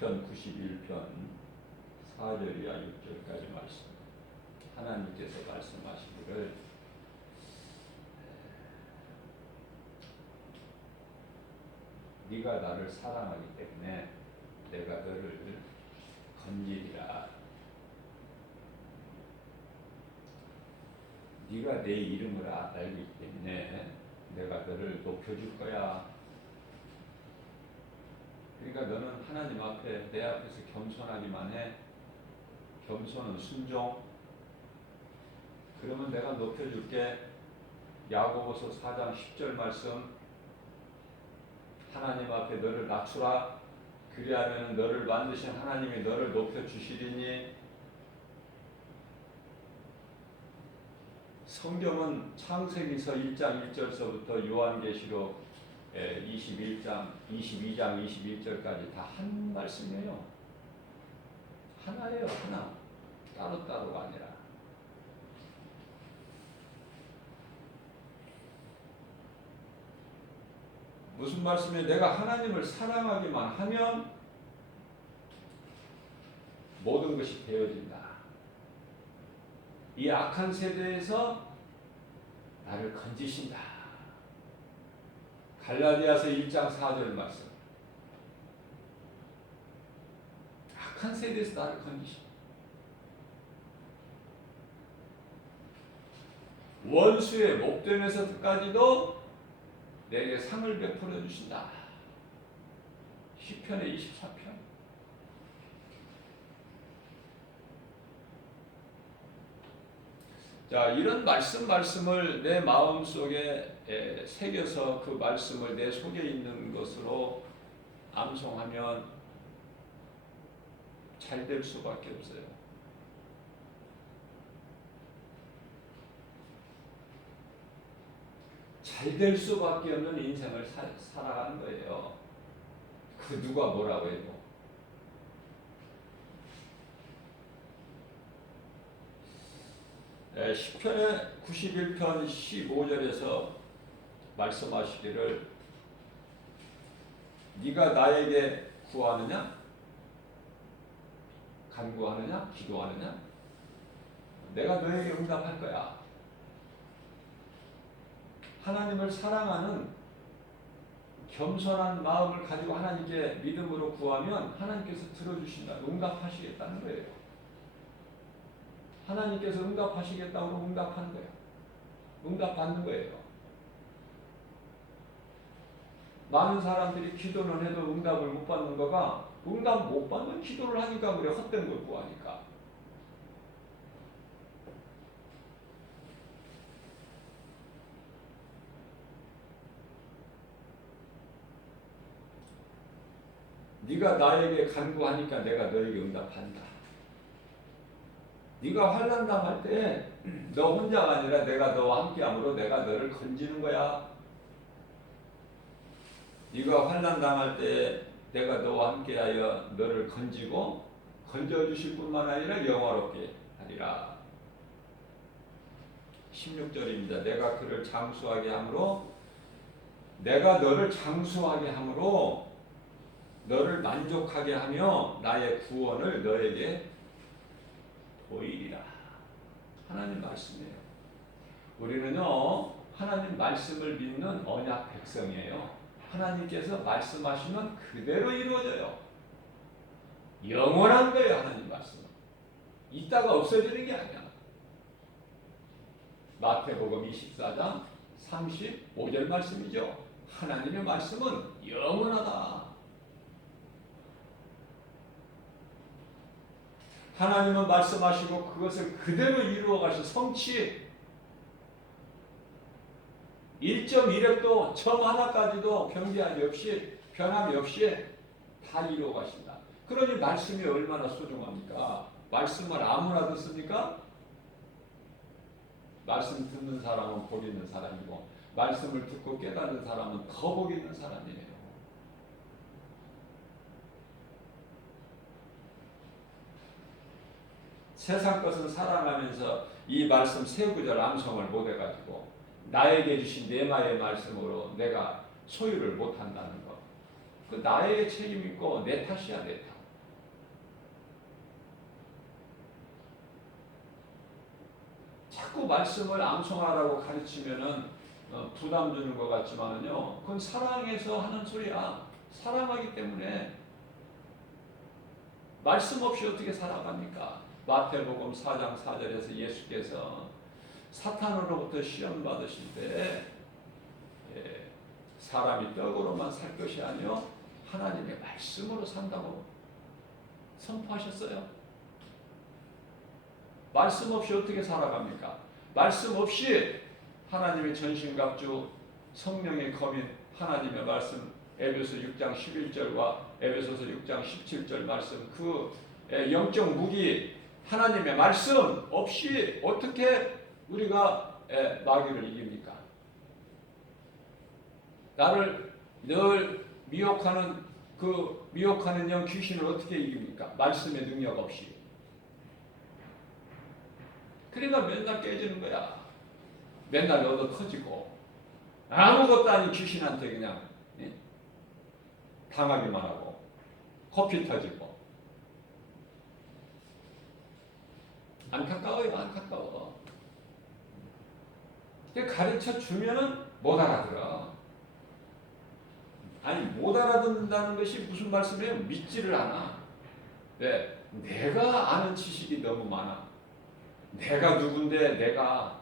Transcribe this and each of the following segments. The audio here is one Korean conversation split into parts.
시편 91편 4절 이하 6절까지 말씀. 하나님께서 말씀하시기를 네가 나를 사랑하기 때문에 내가 너를 건지리라. 네가 내 이름을 알기 때문에 내가 너를 높여줄 거야. 그러니까 너는 하나님 앞에 내 앞에서 겸손하기만 해. 겸손은 순종. 그러면 내가 높여줄게. 야고보서 4장 10절 말씀. 하나님 앞에 너를 낮추라. 그리하면 너를 만드신 하나님이 너를 높여주시리니. 성경은 창세기서 1장 1절서부터 요한계시록 22장 21절까지 다 한 말씀이에요. 하나예요, 하나. 따로따로가 아니라. 무슨 말씀이에요? 내가 하나님을 사랑하기만 하면 모든 것이 되어진다. 이 악한 세대에서 나를 건지신다. 갈라디아서 1장 4절 말씀. 악한 세대에서 나를 건지신다. 원수의 목됨에서까지도 내게 상을 베풀어 주신다. 시편의 24편. 자, 이런 말씀을 내 마음속에 새겨서 그 말씀을 내 속에 있는 것으로 암송하면 잘 될 수밖에 없어요. 잘 될 수밖에 없는 인생을 살아가는 거예요. 그 누가 뭐라고 해도. 시편의 91편 15절에서 말씀하시기를 네가 나에게 구하느냐? 간구하느냐? 기도하느냐? 내가 너에게 응답할 거야. 하나님을 사랑하는 겸손한 마음을 가지고 하나님께 믿음으로 구하면 하나님께서 들어주신다. 응답하시겠다는 거예요. 하나님께서 응답하시겠다고 응답하는 거예요. 응답받는 거예요. 많은 사람들이 기도는 해도 응답을 못 받는 거가 응답 못 받는 기도를 하니까 그래. 헛된 걸 구하니까. 네가 나에게 간구하니까 내가 너에게 응답한다. 네가 환난 당할 때 너 혼자가 아니라 내가 너와 함께함으로 내가 너를 건지는 거야. 네가 환난 당할 때 내가 너와 함께하여 너를 건지고 건져주실 뿐만 아니라 영화롭게 하리라. 16절입니다. 내가 그를 장수하게 함으로 내가 너를 장수하게 함으로 너를 만족하게 하며 나의 구원을 너에게 보이리라. 하나님 말씀이에요. 우리는요 하나님 말씀을 믿는 언약 백성이에요. 하나님께서 말씀하시면 그대로 이루어져요. 영원한 거예요. 하나님 말씀은 이따가 없어지는 게 아니야. 마태복음 24장 35절 말씀이죠. 하나님의 말씀은 영원하다. 하나님은 말씀하시고 그것을 그대로 이루어 가신 성취 1.1획도 점 하나까지도 경계함이 없이 변함이 없이 다 이루어 가신다. 그러니 말씀이 얼마나 소중합니까? 말씀을 아무나 듣습니까? 말씀 듣는 사람은 복 있는 사람이고 말씀을 듣고 깨닫는 사람은 더 복 있는 사람이에요. 세상 것은 살아가면서 이 말씀 세 구절 암송을 못해가지고 나에게 주신 내마의 말씀으로 내가 소유를 못한다는 것. 그 나의 책임 있고 내 탓이야, 내 탓. 자꾸 말씀을 암송하라고 가르치면은 부담 주는 것 같지만은요, 그건 사랑해서 하는 소리야. 사랑하기 때문에. 말씀 없이 어떻게 살아갑니까? 마태복음 4장 4절에서 예수께서 사탄으로부터 시험 받으실 때 사람이 떡으로만 살 것이 아니요 하나님의 말씀으로 산다고 선포하셨어요. 말씀 없이 어떻게 살아갑니까? 말씀 없이 하나님의 전신갑주 성령의 검인 하나님의 말씀 에베소 6장 11절과 에베소서 6장 17절 말씀 그 영적 무기 하나님의 말씀 없이 어떻게 우리가 마귀를 이깁니까? 나를 늘 미혹하는 그 미혹하는 영 귀신을 어떻게 이깁니까? 말씀의 능력 없이. 그러니까 맨날 깨지는 거야. 맨날 얻어 터지고 아무것도 아닌 귀신한테 그냥 당하기만 하고 코피 터지고. 안타까워요. 안타까워. 가르쳐 주면은 못 알아들어. 아니 못 알아듣는다는 것이 무슨 말씀이에요? 믿지를 않아. 네, 내가 아는 지식이 너무 많아. 내가 누군데 내가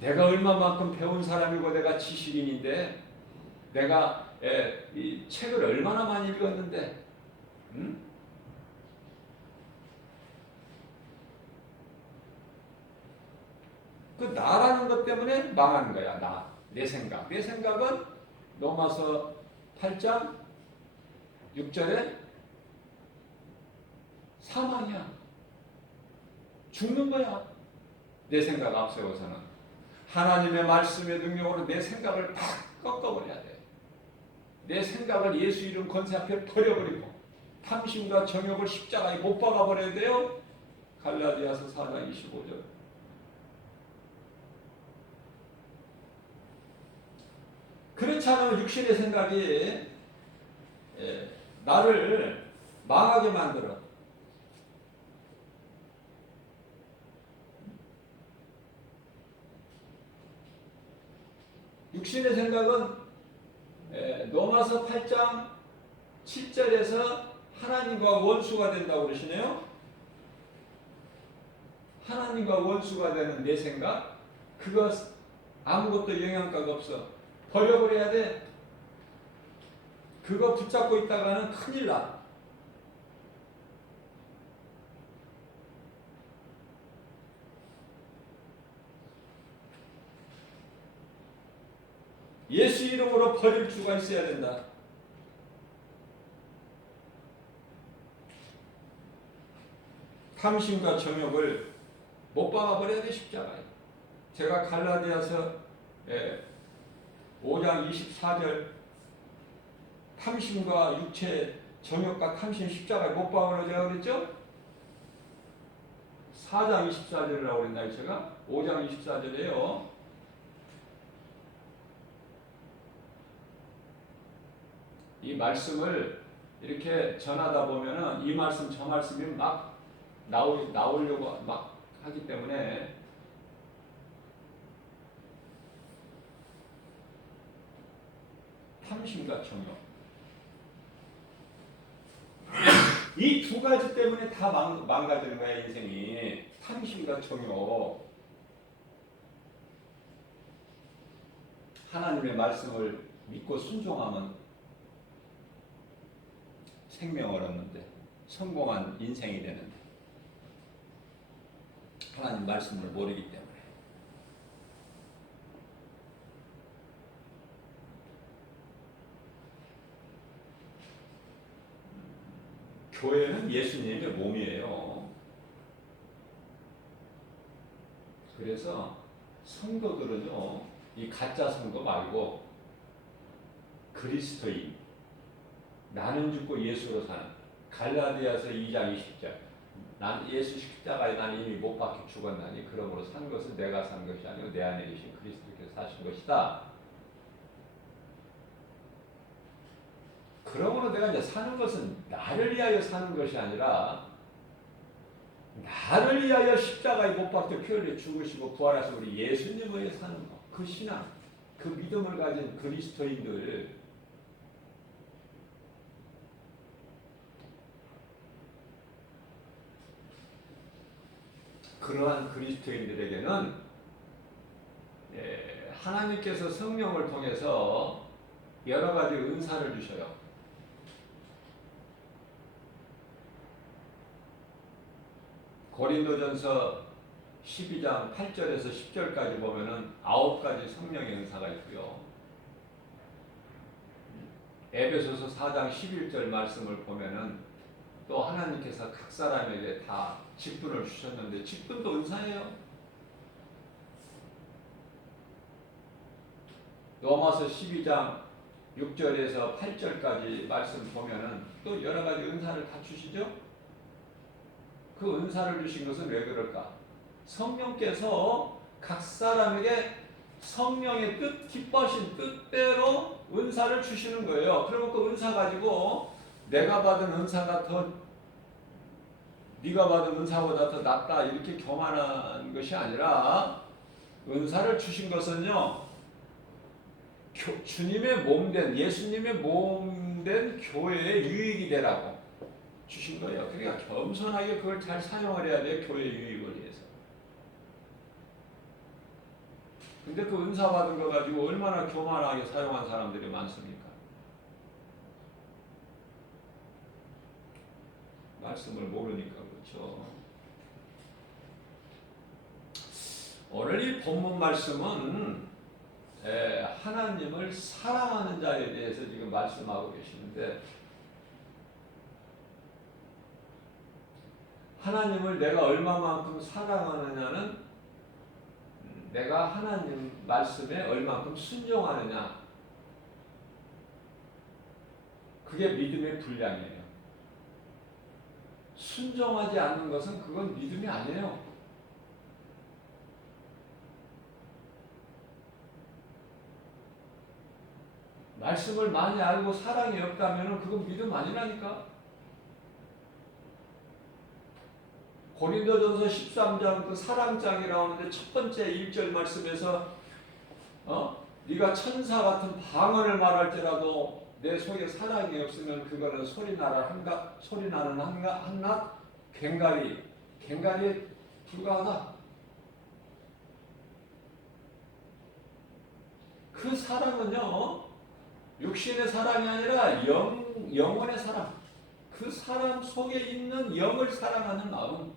얼마만큼 배운 사람이고 내가 지식인인데 내가 이 책을 얼마나 많이 읽었는데 응? 그 나라는 것 때문에 망하는 거야. 내 생각. 내 생각은 로마서 8장 6절에 사망이야. 죽는 거야. 내 생각 앞세워서는. 하나님의 말씀의 능력으로 내 생각을 다 꺾어버려야 돼. 내 생각을 예수 이름 권세 앞에 버려버리고 탐심과 정욕을 십자가에 못 박아버려야 돼요. 갈라디아서 4장 25절. 그렇지 않으면 육신의 생각이 나를 망하게 만들어. 육신의 생각은 로마서 8장 7절에서 하나님과 원수가 된다고 그러시네요. 하나님과 원수가 되는 내 생각, 그거 아무것도 영향가가 없어. 버려버려야 돼. 그거 붙잡고 있다가는 큰일 나. 예수 이름으로 버릴 수가 있어야 된다. 탐심과 정욕을 못 박아버려야 돼, 십자가에. 제가 갈라디아서 5장 24절 탐심과 육체 정욕과 탐심 십자가에 못 박으라고 제가 그랬죠? 4장 24절이라고 그랬나요? 제가 5장 24절이에요. 이 말씀을 이렇게 전하다 보면은 이 말씀 저 말씀이 막 나오려고 막 하기 때문에 탐심과 정욕 이 두 가지 때문에 다 망가지는 거야 인생이. 탐심과 정욕. 하나님의 말씀을 믿고 순종하면 생명을 얻는데 성공한 인생이 되는데 하나님 말씀을 모르기 때문에. 교회는 예수님의 몸이에요. 그래서 성도들은요, 이 가짜 성도 말고 그리스도인, 나는 죽고 예수로 사는, 갈라디아서 2장 20절. 난 예수 십자가에 난 이미 못 박혀 죽었나니 그러므로 산 것은 내가 산 것이 아니고 내 안에 계신 그리스도께서 사신 것이다. 그러므로 내가 이제 사는 것은 나를 위하여 사는 것이 아니라 나를 위하여 십자가에 못 박혀 피 흘려 죽으시고 부활하신 우리 예수님을 위해 사는 것, 그 신앙, 그 믿음을 가진 그리스도인들, 그러한 그리스도인들에게는 하나님께서 성령을 통해서 여러 가지 은사를 주셔요. 고린도전서 12장 8절에서 10절까지 보면은 9가지 성령의 은사가 있고요. 에베소서 4장 11절 말씀을 보면은 또 하나님께서 각 사람에게 다 직분을 주셨는데 직분도 은사예요. 로마서 12장 6절에서 8절까지 말씀 보면은 또 여러 가지 은사를 다 주시죠. 그 은사를 주신 것은 왜 그럴까? 성령께서 각 사람에게 성령의 뜻, 기뻐하신 뜻대로 은사를 주시는 거예요. 그러면 그 은사 가지고 내가 받은 은사가 더, 네가 받은 은사보다 더 낫다 이렇게 교만한 것이 아니라, 은사를 주신 것은요, 주님의 몸된, 예수님의 몸된 교회의 유익이 되라고 주신 거예요. 그러니까 겸손하게 그걸 잘 사용을 해야 돼요. 교회 유익을 위해서. 근데 그 은사 받은 거 가지고 얼마나 교만하게 사용한 사람들이 많습니까? 말씀을 모르니까 그렇죠. 오늘 이 본문 말씀은 하나님을 사랑하는 자에 대해서 지금 말씀하고 계시는데, 하나님을 내가 얼마만큼 사랑하느냐는 내가 하나님 말씀에 얼마만큼 순종하느냐, 그게 믿음의 분량이에요. 순종하지 않는 것은 그건 믿음이 아니에요. 말씀을 많이 알고 사랑이 없다면 그건 믿음 아니라니까. 고린도전서 13장 그 사랑장이라고 하는데 첫 번째 1절 말씀에서 네가 천사 같은 방언을 말할지라도 내 속에 사랑이 없으면 그거는 소리나는 한낱 괭가리에 불과하다. 그 사랑은요, 육신의 사랑이 아니라 영혼의 사랑, 그 사람 속에 있는 영을 사랑하는 마음,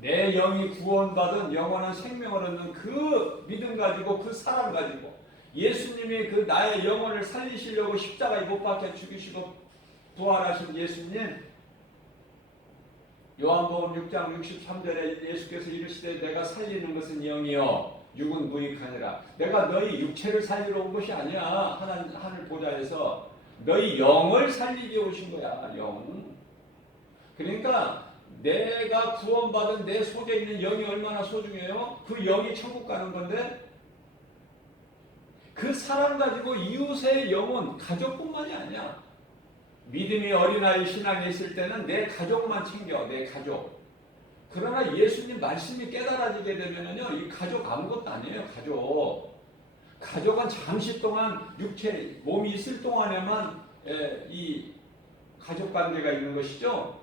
내 영이 구원받은 영원한 생명을 얻는 그 믿음 가지고, 그 사랑 가지고, 예수님이 그 나의 영혼을 살리시려고 십자가에 못 박혀 죽이시고 부활하신 예수님, 요한복음 6장 63절에 예수께서 이르시되 내가 살리는 것은 영이요 육은 무익하니라. 내가 너희 육체를 살리러 온 것이 아니야. 하늘 보좌에서 너희 영을 살리기 오신 거야. 영. 그러니까 내가 구원받은 내 속에 있는 영이 얼마나 소중해요? 그 영이 천국 가는 건데, 그 사랑 가지고 이웃의 영혼, 가족뿐만이 아니야. 믿음이 어린아이 신앙에 있을 때는 내 가족만 챙겨, 내 가족. 그러나 예수님 말씀이 깨달아지게 되면요, 이 가족 아무것도 아니에요. 가족은 잠시 동안 육체, 몸이 있을 동안에만 이 가족 관계가 있는 것이죠.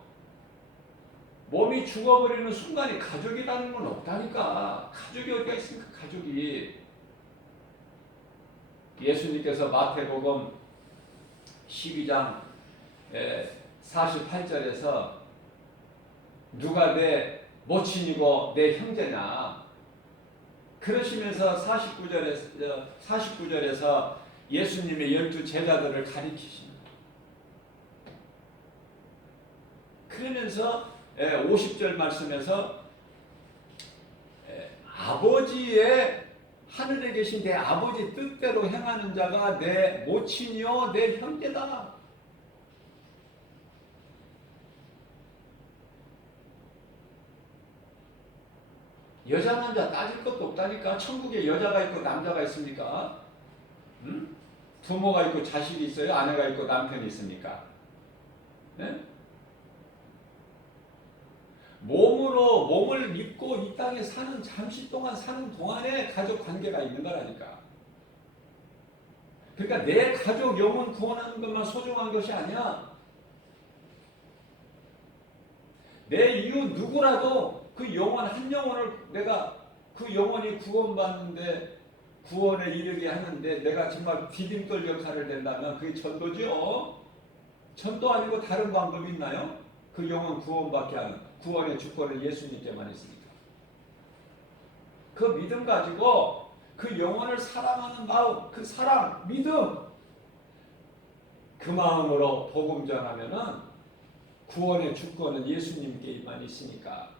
몸이 죽어버리는 순간에 가족이라는 건 없다니까. 가족이 어디가 있습니까? 가족이. 예수님께서 마태복음 12장 48절에서 누가 내 모친이고 내 형제냐, 그러시면서 49절에서 예수님의 12 제자들을 가리키십니다. 그러면서 50절 말씀에서 아버지의, 하늘에 계신 내 아버지 뜻대로 행하는 자가 내 모친이요 내 형제다. 여자 남자 따질 것도 없다니까. 천국에 여자가 있고 남자가 있습니까? 부모가 있고 자식이 있어요? 아내가 있고 남편이 있습니까? 예? 몸을 입고 이 땅에 사는 잠시 동안 사는 동안에 가족 관계가 있는 거라니까. 그러니까 내 가족 영혼 구원하는 것만 소중한 것이 아니야. 내 이웃 누구라도 그 영혼 한 영혼을 내가 그 영혼이 구원받는데 구원에 이르게 하는데 내가 정말 디딤돌 역할을 된다면 그게 전도죠. 전도 아니고 다른 방법이 있나요? 그 영혼 구원받게 하는 구원의 주권은 예수님께만 있으니까. 그 믿음 가지고 그 영혼을 사랑하는 마음, 그 사랑, 믿음 그 마음으로 복음 전하면은 구원의 주권은 예수님께만 있으니까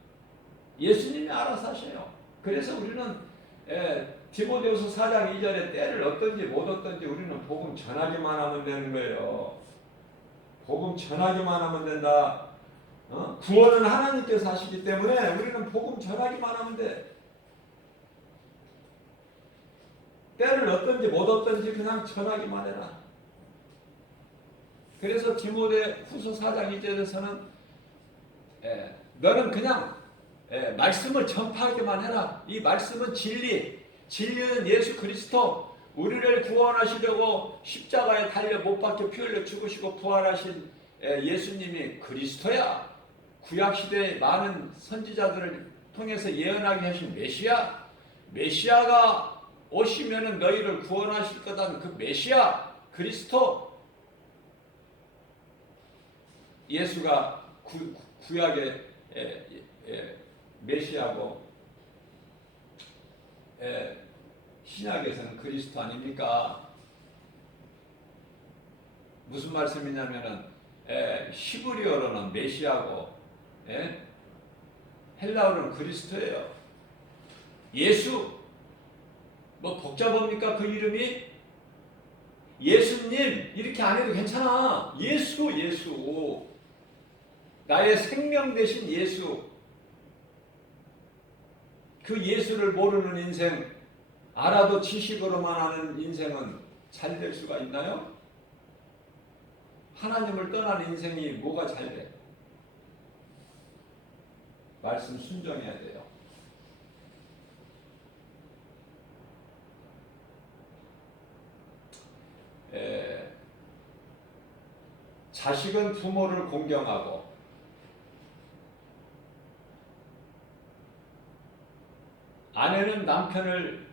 예수님이 알아서 하셔요. 그래서 우리는 디모데후서 4장 2절에 때를 얻든지 못 얻든지 우리는 복음 전하기만 하면 되는 거예요. 복음 전하기만 하면 된다. 구원은 하나님께서 하시기 때문에 우리는 복음 전하기만 하면 돼. 때를 얻든지 못 얻든지 그냥 전하기만 해라. 그래서 디모데후서 4장 2절에서는 너는 그냥 말씀을 전파하기만 해라. 이 말씀은 진리, 진리는 예수 그리스도, 우리를 구원하시려고 십자가에 달려 못 박혀 피 흘려 죽으시고 부활하신 예수님이 그리스도야. 구약시대의 많은 선지자들을 통해서 예언하게 하신 메시아, 메시아가 오시면은 너희를 구원하실 거다는 그 메시아, 그리스도, 예수가 구약의 메시아고 신약에서는 그리스도 아닙니까? 무슨 말씀이냐면은 히브리어로는 메시아고 헬라어로는 그리스도예요. 예수 뭐 복잡합니까? 그 이름이 예수님 이렇게 안 해도 괜찮아. 예수 나의 생명 되신 예수. 그 예수를 모르는 인생, 알아도 지식으로만 하는 인생은 잘 될 수가 있나요? 하나님을 떠난 인생이 뭐가 잘 돼? 말씀 순종해야 돼요. 자식은 부모를 공경하고 아내는 남편을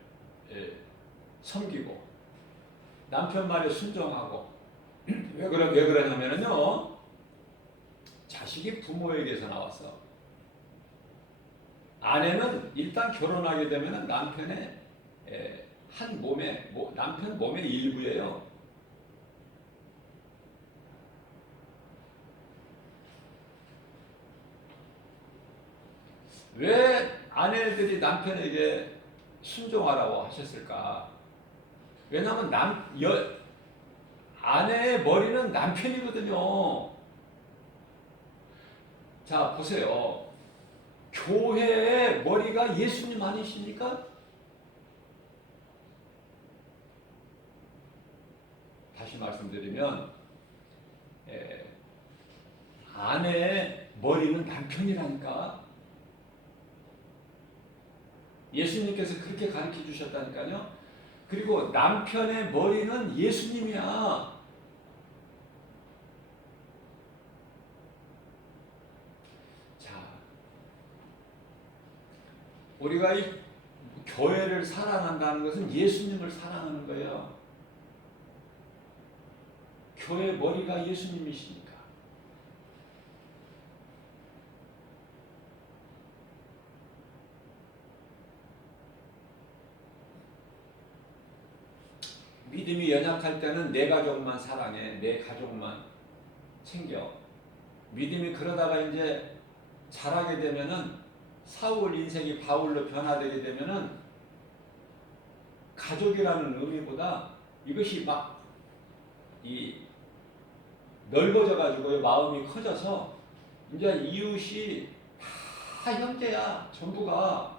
섬기고 남편 말에 순종하고 왜 그러냐면요 자식이 부모에게서 나왔어. 아내는 일단 결혼하게 되면 남편의 한 몸의 남편 몸의 일부예요. 왜 아내들이 남편에게 순종하라고 하셨을까? 왜냐하면 아내의 머리는 남편이거든요. 자, 보세요. 교회의 머리가 예수님 아니십니까? 다시 말씀드리면 아내의 머리는 남편이라니까. 예수님께서 그렇게 가르쳐 주셨다니까요. 그리고 남편의 머리는 예수님이야. 자, 우리가 이 교회를 사랑한다는 것은 예수님을 사랑하는 거예요. 교회 머리가 예수님이시니까. 믿음이 연약할 때는 내 가족만 사랑해. 내 가족만 챙겨. 믿음이 그러다가 이제 자라게 되면은 사울 인생이 바울로 변화되게 되면은 가족이라는 의미보다 이것이 막 넓어져 가지고 마음이 커져서 이제 이웃이 다 형제야. 전부가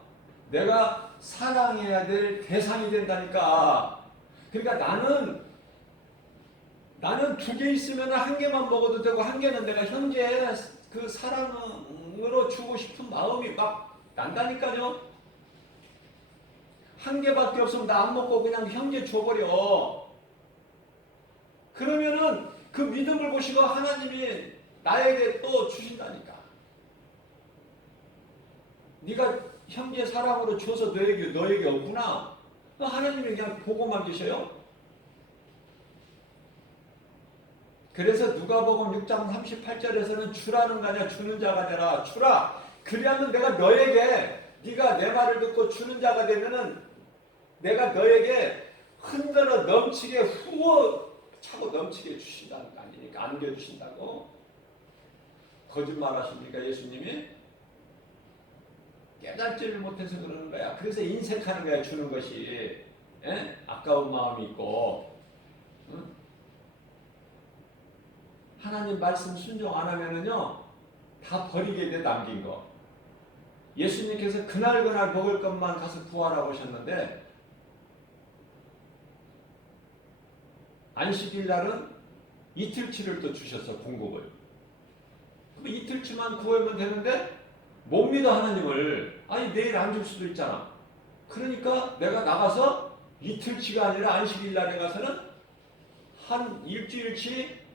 내가 사랑해야 될 대상이 된다니까. 그러니까 나는 나는 두 개 있으면 한 개만 먹어도 되고 한 개는 내가 형제 그 사랑으로 주고 싶은 마음이 막 난다니까요. 한 개밖에 없으면 나 안 먹고 그냥 형제 줘버려. 그러면은 그 믿음을 보시고 하나님이 나에게 또 주신다니까. 네가 형제 사랑으로 줘서 너에게 없구나. 하나님이 그냥 보고만 계셔요. 그래서 누가복음 6장 38절에서는 주라는 자냐 주는 자가 되라. 주라. 그리하면 내가 너에게 네가 내 말을 듣고 주는 자가 되면은 내가 너에게 흔들어 넘치게 후어 차고 넘치게 주신다는 거 아니니까 안겨주신다고. 거짓말하십니까 예수님이? 깨닫지를 못해서 그러는 거야. 그래서 인색하는 거야. 주는 것이. 에? 아까운 마음이 있고. 응? 하나님 말씀 순종 안 하면은요 다 버리게 돼. 남긴 거. 예수님께서 그날 먹을 것만 가서 구하라고 하셨는데 안식일 날은 이틀치를 또 주셨어. 공급을. 그럼 이틀치만 구하면 되는데 못 믿어 하나님을. 아니 내일 안 줄 수도 있잖아. 그러니까 내가 나가서 이틀치가 아니라 안식일 날에 가서는 한 일주일치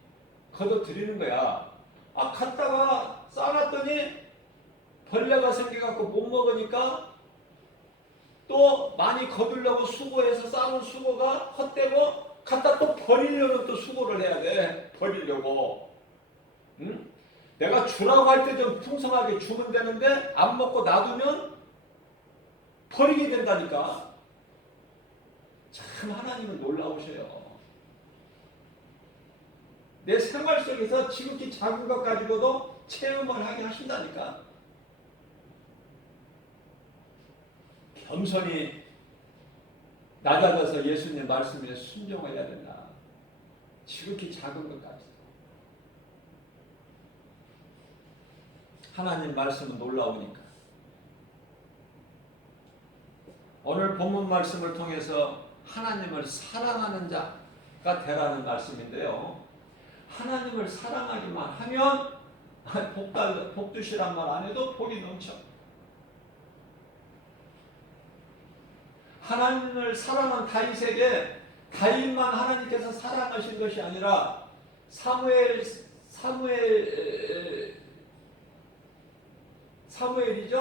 걷어들이는 거야. 갔다가 싸놨더니 벌레가 생겨갖고 못 먹으니까 또 많이 거두려고 수고해서 쌓은 수고가 헛되고 갖다 또 버리려는 또 수고를 해야 돼. 버리려고. 응? 내가 주라고 할 때 좀 풍성하게 주면 되는데 안 먹고 놔두면 버리게 된다니까. 참 하나님은 놀라우셔요. 내 생활 속에서 지극히 작은 것 가지고도 체험을 하게 하신다니까. 겸손히 낮아져서 예수님 말씀에 순종해야 된다. 지극히 작은 것까지. 하나님 말씀은 놀라우니까. 오늘 본문 말씀을 통해서 하나님을 사랑하는 자가 되라는 말씀인데요. 하나님을 사랑하기만 하면 복 주시란 말 안 해도 복이 넘쳐. 하나님을 사랑한 다윗에게 다윗만 하나님께서 사랑하신 것이 아니라 사무엘이죠.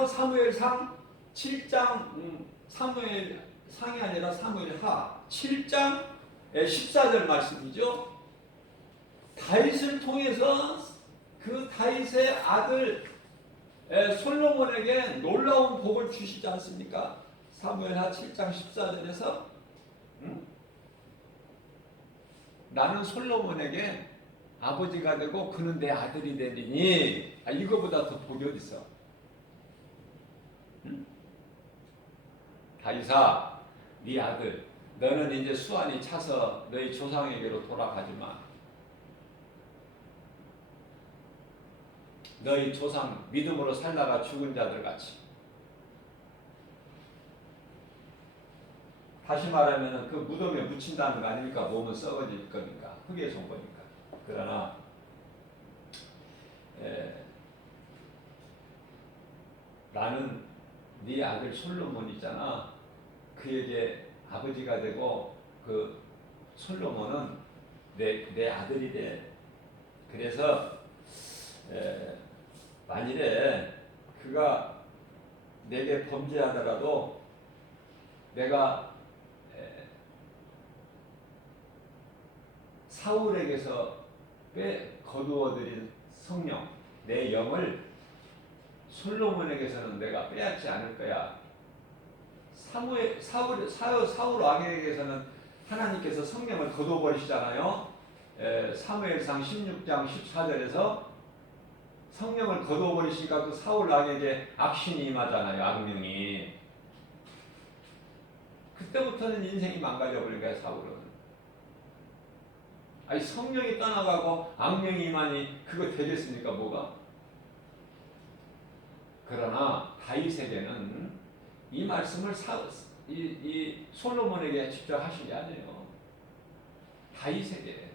사무엘상 7장 사무엘상이 아니라 사무엘하 7장 14절 말씀이죠. 다윗을 통해서 그 다윗의 아들 솔로몬에게 놀라운 복을 주시지 않습니까? 사무엘하 7장 14절에서 나는 솔로몬에게 아버지가 되고 그는 내 아들이 되리니 이거보다 더 복이 어디 있어? 다윗아, 네 아들 너는 이제 수완이 차서 너희 조상에게로 돌아가지만 너희 조상 믿음으로 살다가 죽은 자들 같이, 다시 말하면 그 무덤에 묻힌다는 거 아닙니까? 몸은 썩어질 거니까, 흙에 속 거니까. 그러나 나는 네 아들 솔로몬 있잖아. 그에게 아버지가 되고 그 솔로몬은 내 아들이 돼. 그래서 만일에 그가 내게 범죄하더라도 내가 사울에게서 거두어들인 성령, 내 영을 솔로몬에게서는 내가 빼앗지 않을 거야. 사울 왕에게서는 하나님께서 성령을 거두어버리시잖아요. 사무엘상 16장 14절에서 성령을 거두어버리시니까 그 사울 왕에게 악신이 임하잖아요. 악명이. 그때부터는 인생이 망가져버린 거야. 사울은. 아니 성령이 떠나가고 악명이 임하니 그거 되겠습니까? 뭐가? 그러나 다윗에게는 이 말씀을 이 솔로몬에게 직접 하신 게 아니에요. 다윗에게.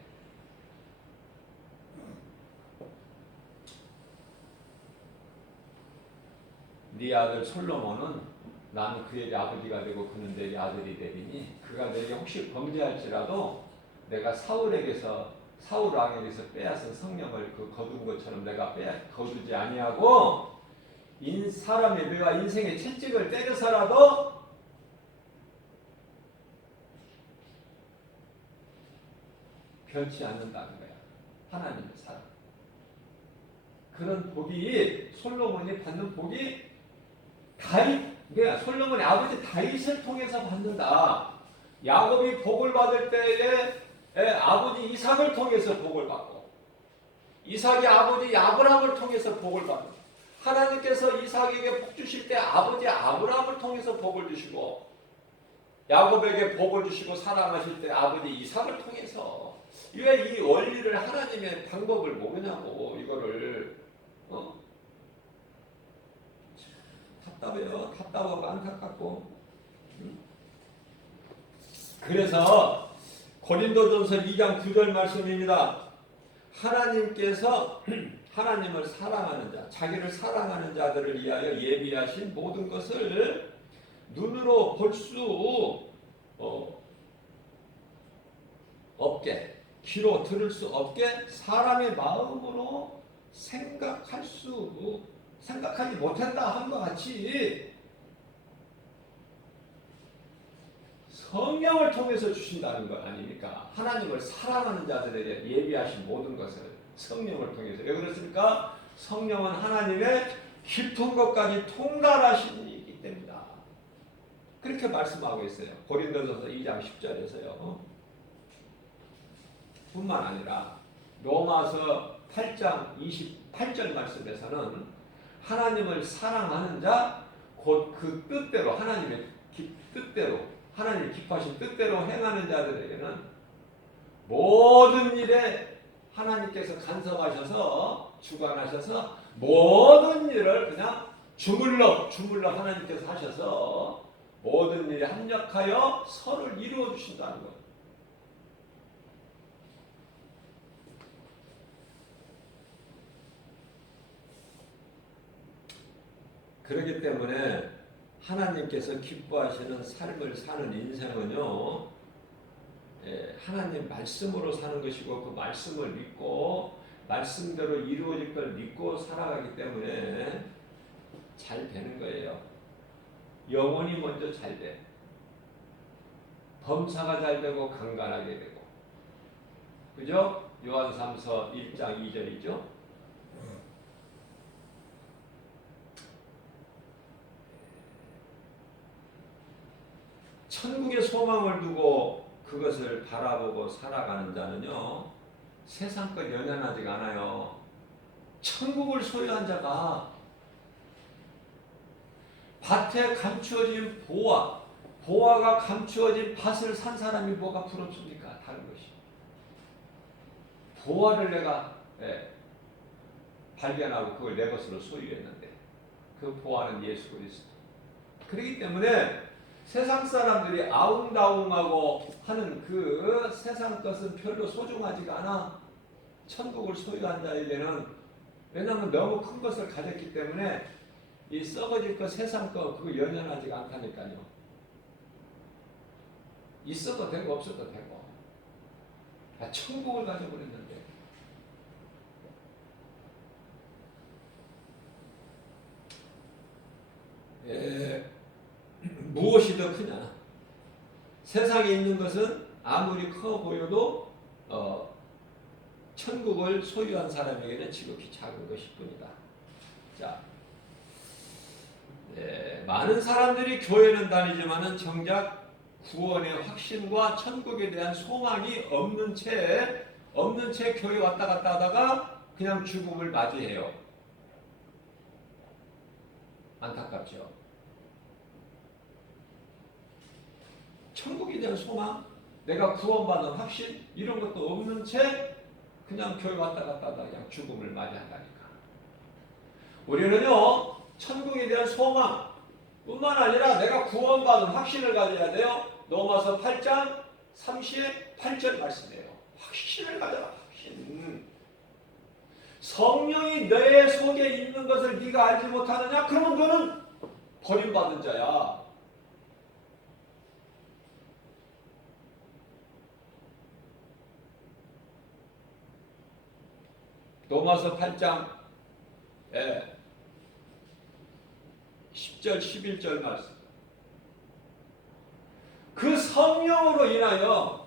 네 아들 솔로몬은 나는 그에게 아버지가 되고 그는 내게 아들이 되리니 그가 내게 혹시 범죄할지라도 내가 사울 왕에게서 빼앗은 성령을 거둔 것처럼 내가 거두지 아니하고 사람의 뇌와 인생의 채찍을 때려서라도 변치 않는다는 거야. 하나님의 사랑. 그런 복이 솔로몬이 받는 복이 그러니까 솔로몬의 아버지 다윗을 통해서 받는다. 야곱이 복을 받을 때에 아버지 이삭을 통해서 복을 받고 이삭의 아버지 아브라함을 통해서 복을 받고 하나님께서 이삭에게 복 주실 때 아버지 아브라함을 통해서 복을 주시고 야곱에게 복을 주시고 사랑하실 때 아버지 이삭을 통해서 왜 이 원리를 하나님의 방법을 모르냐고 이거를 답답해요. 답답하고 안타깝고. 그래서 고린도전서 2장 9절 말씀입니다. 하나님께서 하나님을 사랑하는 자, 자기를 사랑하는 자들을 위하여 예비하신 모든 것을 눈으로 볼 수 없게, 귀로 들을 수 없게 사람의 마음으로 생각하지 못한다 한것 같이 성령을 통해서 주신다는 것 아닙니까? 하나님을 사랑하는 자들에게 예비하신 모든 것을 성령을 통해서. 왜 그렇습니까? 성령은 하나님의 깊은 것까지 통달하신 이기 때문이다. 그렇게 말씀하고 있어요. 고린도전서 2장 10절에서요. 뿐만 아니라 로마서 8장 28절 말씀에서는 하나님을 사랑하는 자, 곧 그 뜻대로 하나님의 뜻대로 하나님 기뻐하신 뜻대로 행하는 자들에게는 모든 일에 하나님께서 간섭하셔서 주관하셔서 모든 일을 그냥 주물러 하나님께서 하셔서 모든 일에 합력하여 서로를 이루어 주신다는 것. 그렇기 때문에 하나님께서 기뻐하시는 삶을 사는 인생은요, 하나님 말씀으로 사는 것이고 그 말씀을 믿고 말씀대로 이루어질 걸 믿고 살아가기 때문에 잘 되는 거예요. 영혼이 먼저 잘 돼. 범사가 잘 되고 강간하게 되고. 그죠? 요한삼서 1장 2절이죠. 천국의 소망을 두고 그것을 바라보고 살아가는 자는요, 세상 것 연연하지 않아요. 천국을 소유한 자가 밭에 감추어진 보화가 감추어진 밭을 산 사람이 뭐가 부럽습니까? 다른 것이. 보화를 내가 발견하고 그걸 내 것으로 소유했는데 그 보화는 예수 그리스도. 그렇기 때문에 세상 사람들이 아웅다웅하고 하는 그 세상 것은 별로 소중하지가 않아. 천국을 소유한 자에게는, 왜냐하면 너무 큰 것을 가졌기 때문에 이 썩어질 것, 세상 것 그거 연연하지가 않다니까요. 있어도 되고 없어도 되고. 천국을 가져버렸는데. 무엇이 더 크냐? 세상에 있는 것은 아무리 커 보여도 천국을 소유한 사람에게는 지극히 작은 것일 뿐이다. 자, 많은 사람들이 교회는 다니지만은 정작 구원의 확신과 천국에 대한 소망이 없는 채 교회 왔다 갔다 하다가 그냥 죽음을 맞이해요. 안타깝죠. 천국에 대한 소망, 내가 구원받은 확신 이런 것도 없는 채 그냥 교회 왔다 갔다 하다가 그냥 죽음을 맞이한다니까. 우리는요, 천국에 대한 소망 뿐만 아니라 내가 구원받은 확신을 가져야 돼요. 로마서 8장 38절 말씀이에요. 확신을 가져라. 확신. 성령이 내 속에 있는 것을 네가 알지 못하느냐? 그러면 너는 버림받은 자야. 로마서 8장 10절 11절 말씀. 그 성령으로 인하여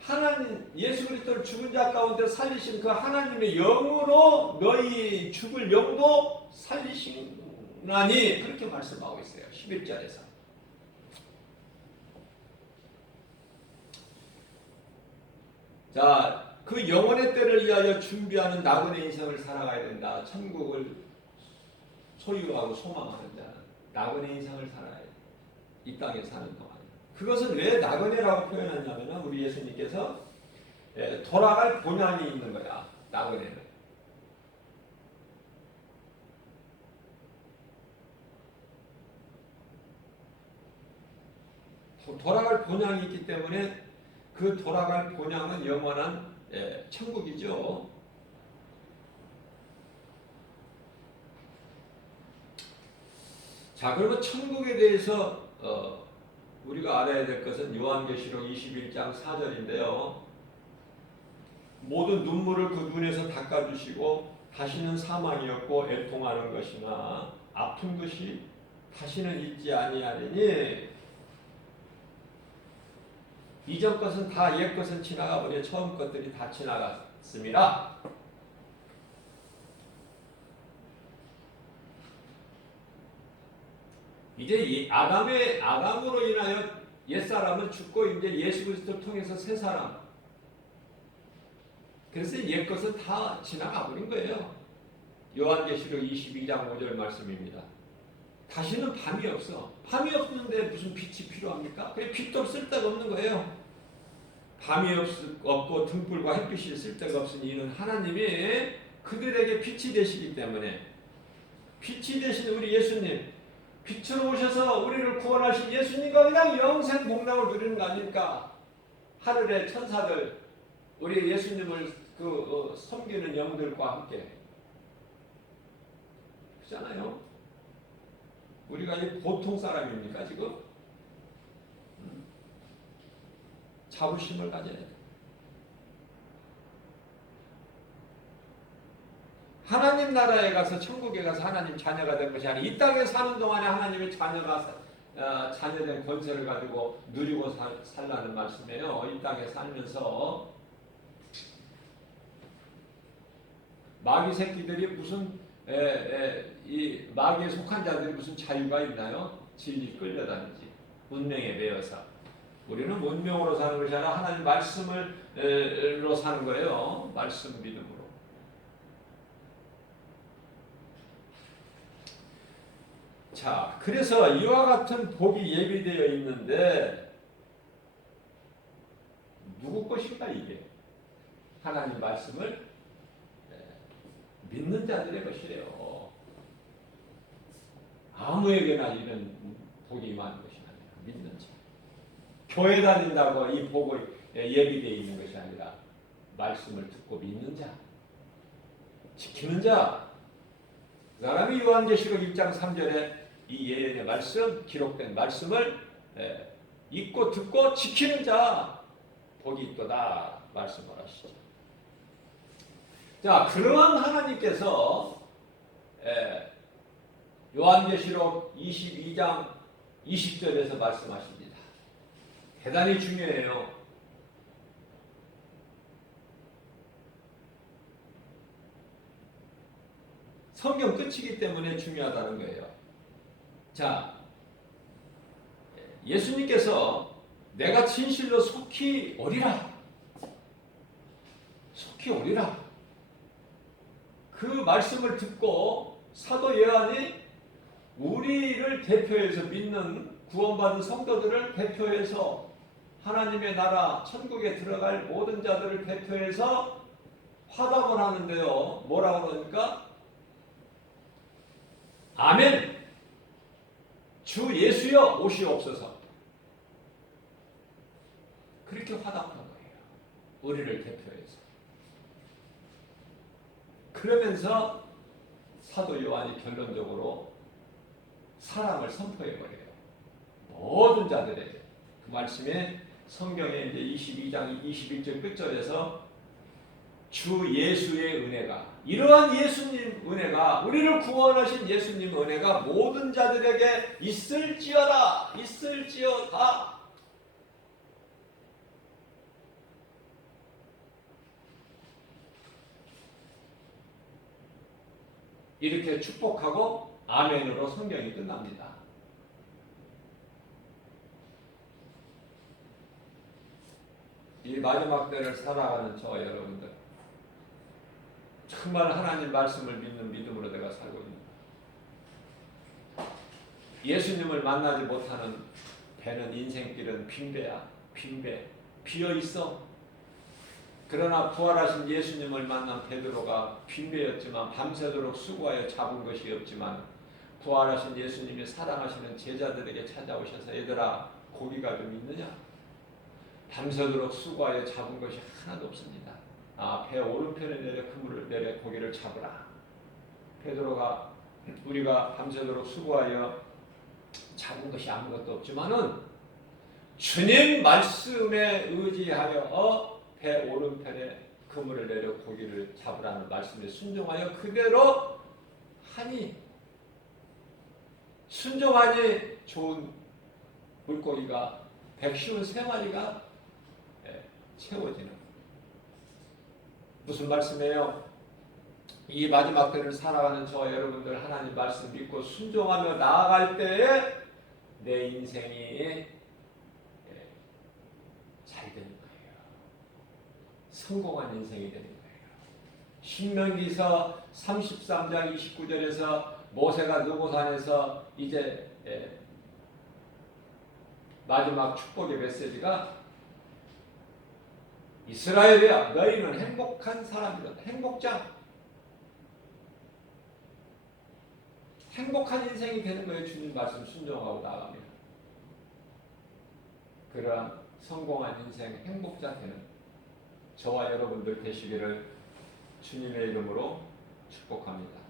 하나님 예수 그리스도를 죽은 자 가운데 살리신 그 하나님의 영으로 너희 죽을 영도 살리시나니 그렇게 말씀하고 있어요. 11절에서. 자, 그 영원의 때를 위하여 준비하는 나그네 인생을 살아가야 된다. 천국을 소유하고 소망하는 자는 나그네 인생을 살아야 돼. 이 땅에 사는 동안. 그것은 왜 나그네라고 표현했냐면 우리 예수님께서 돌아갈 본향이 있는 거야. 나그네는. 돌아갈 본향이 있기 때문에 그 돌아갈 본향은 영원한 천국이죠. 자, 그러면 천국에 대해서 우리가 알아야 될 것은 요한계시록 21장 4절인데요. 모든 눈물을 그 눈에서 닦아주시고 다시는 사망이 없고 애통하는 것이나 아픈 것이 다시는 있지 아니하리니 이전 것은 다 옛 것은 지나가 버려 처음 것들이 다 지나갔습니다. 이제 아담으로 인하여 옛사람은 죽고 이제 예수 그리스도를 통해서 새 사람. 그래서 옛 것은 다 지나가 버린 거예요. 요한계시록 22장 5절 말씀입니다. 다시는 밤이 없어. 밤이 없는데 무슨 빛이 필요합니까? 그래 빛도 쓸데가 없는 거예요. 밤이 없고 등불과 햇빛이 쓸데가 없으니 이는 하나님이 그들에게 빛이 되시기 때문에 빛이 되신 우리 예수님 빛으로 오셔서 우리를 구원하신 예수님과 그냥 영생 복락을 누리는 거 아닙니까? 하늘의 천사들 우리 예수님을 섬기는 영들과 함께 그렇잖아요. 우리가 이 보통 사람입니까 지금? 자부심을 가져야 돼. 하나님 나라에 가서 천국에 가서 하나님 자녀가 된 것이 아니라 이 땅에 사는 동안에 하나님의 자녀된 권세를 가지고 누리고 살라는 말씀이에요. 이 땅에 살면서 마귀 새끼들이 무슨 이 마귀에 속한 자들이 무슨 자유가 있나요? 진리 끌려다니지. 운명에 매여서. 우리는 운명으로 사는 것이 아니라 하나님 말씀으로 사는 거예요. 말씀 믿음으로. 자, 그래서 이와 같은 복이 예비되어 있는데 누구 것인가 이게? 하나님 말씀을 믿는 자들의 것이에요. 아무에게나 이런 복이 임하는 것이 아니라 믿는 자. 교회 다닌다고 이 복이 예비되어 있는 것이 아니라 말씀을 듣고 믿는 자, 지키는 자. 그 사람이 요한계시록 1장 3절에 이 예언의 말씀, 기록된 말씀을 읽고 듣고 지키는 자 복이 있도다 말씀을 하시죠. 자, 그러한 하나님께서 요한계시록 22장 20절에서 말씀하십니다. 대단히 중요해요. 성경 끝이기 때문에 중요하다는 거예요. 자, 예수님께서 내가 진실로 속히 오리라. 속히 오리라. 그 말씀을 듣고 사도 요한이 우리를 대표해서 믿는 구원받은 성도들을 대표해서 하나님의 나라 천국에 들어갈 모든 자들을 대표해서 화답을 하는데요. 뭐라고 그러니까? 아멘. 주 예수여 오시옵소서. 그렇게 화답한 거예요. 우리를 대표해서. 그러면서 사도 요한이 결론적으로 사랑을 선포해버려요. 모든 자들에게. 그 말씀에 성경에 이제 22장 21절 끝절에서 주 예수의 은혜가, 이러한 예수님 은혜가, 우리를 구원하신 예수님 은혜가 모든 자들에게 있을지어다, 있을지어다. 이렇게 축복하고 아멘으로 성경이 끝납니다. 이 마지막 때를 살아가는 저와 여러분들, 정말 하나님 말씀을 믿는 믿음으로 내가 살고 있습니다. 예수님을 만나지 못하는 배는, 인생길은 빈배야. 빈배. 비어있어. 그러나 부활하신 예수님을 만난 베드로가 빈배였지만 밤새도록 수고하여 잡은 것이 없지만 부활하신 예수님이 사랑하시는 제자들에게 찾아오셔서 얘들아 고기가 좀 있느냐? 밤새도록 수고하여 잡은 것이 하나도 없습니다. 배 오른편에 내려 그물을 내려 고기를 잡으라. 베드로가 우리가 밤새도록 수고하여 잡은 것이 아무것도 없지만은 주님 말씀에 의지하여 배 오른편에 그물을 내려 고기를 잡으라는 말씀에 순종하여 그대로 하니, 순종하니 좋은 물고기가 153마리가 채워지는. 무슨 말씀이에요? 이 마지막 때를 살아가는 저와 여러분들 하나님 말씀 믿고 순종하며 나아갈 때에 내 인생이 잘 되는 거예요. 성공한 인생이 되는 거예요. 신명기서 33장 29절에서 모세가 느고산에서 이제 마지막 축복의 메시지가 이스라엘이야 너희는 행복한 사람이다. 행복장. 행복한 인생이 되는 거예요. 주님 말씀 순종하고 나가면. 그러한 성공한 인생, 행복자 되는 저와 여러분들 되시기를 주님의 이름으로 축복합니다.